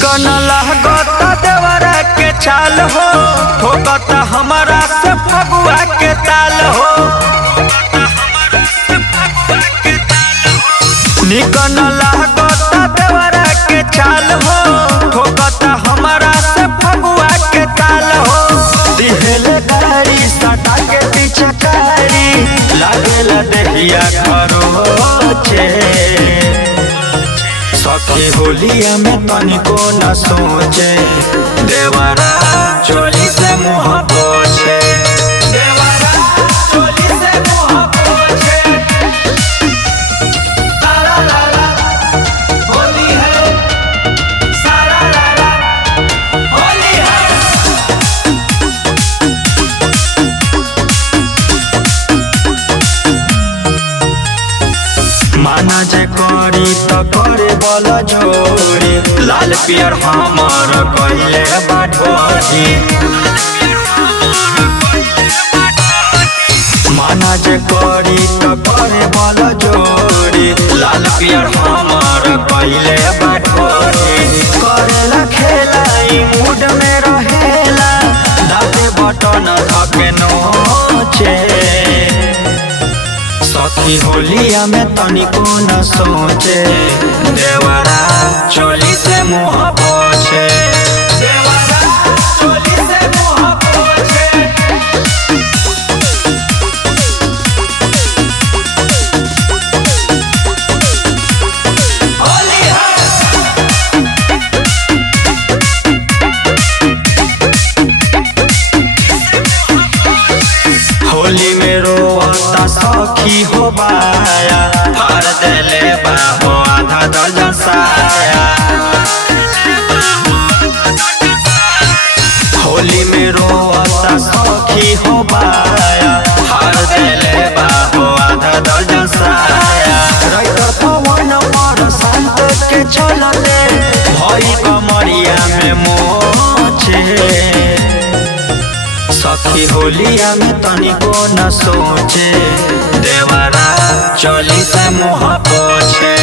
निकन लागता देवरा के चाल हो, ठोकता हमारा से फगुआ के ताल हो। निकन लागता देवरा के चाल हो, ठोकता हमारा से फगुआ के ताल हो। दिहेले गाड़ी सटा के पीछे कारी, लागेला देहिया खरोचे। सखी होलिया में तनिको न सोचे, देवरा चोली से मुँह पोछे। देवरा चोली से मुँह पोछे। सारा लाला होली है, सारा लाला होली है। माना जे करी त करे बला जोड़ी, लाल पियर हमार कहिले बाठोरी। माना जे करी त करे बला जोड़ी, लाल पियर हमार कहिले बाठोरी। करेला खेला ई मूड में रहेला, दाबे बटन धके नोचे। सखी होलिया में तनिको न सोचे, देवरा चोली से मुँह पोछे। देवरा चोली से मुँह पोछे। होली है। होली में रोता सखी हो बाया, हर देले बाहो आधा दर्जन साया। होली में रोता सखी हो बाया, हर देले बाहो आधा दर्जन साया। राइटर पवन पर संत के चलते, भई कमरिया में मोचे। सखी होलिया में तनिको न सोचे, देवरा चोली से मुँह पोछे।